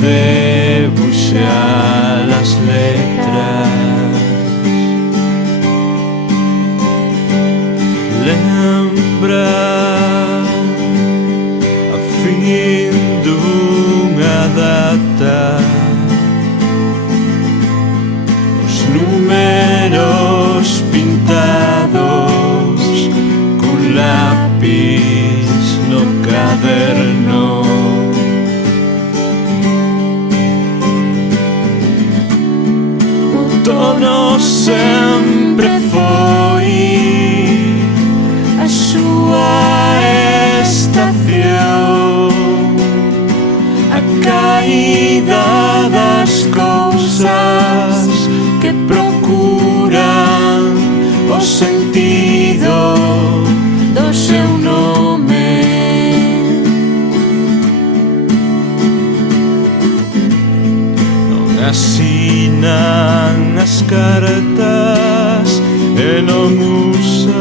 debuxar as letras. Lembra a fin dunha data, os números pintados con lápiz no caderno. Outono sempre foi a súa estación, a caída das cousas que procuran o sentido do seu nome. Non asinan as cartas e non usan